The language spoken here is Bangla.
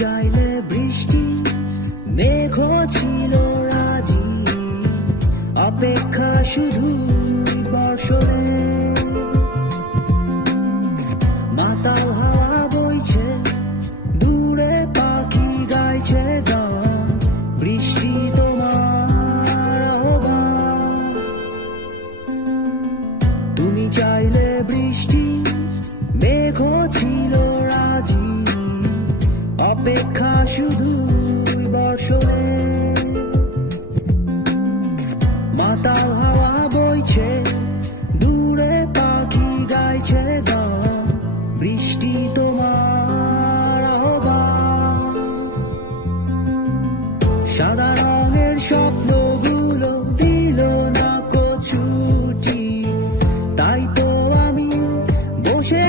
চাইলে বৃষ্টি মেঘ ছিল রাজি। অপেক্ষা শুধু বর্ষরে মাতাল হাওয়া বইছে, দূরে পাখি গাইছে গান বৃষ্টি তোমার। তুমি চাইলে বৃষ্টি মেঘ ছিল রাজি। অপেক্ষা শুধু মাতাল হাওয়া বইছে, দূরে পাখি গাইছে বৃষ্টি তোমার সাদা রঙের স্বপ্নগুলো দিল না তাই তো আমি বসে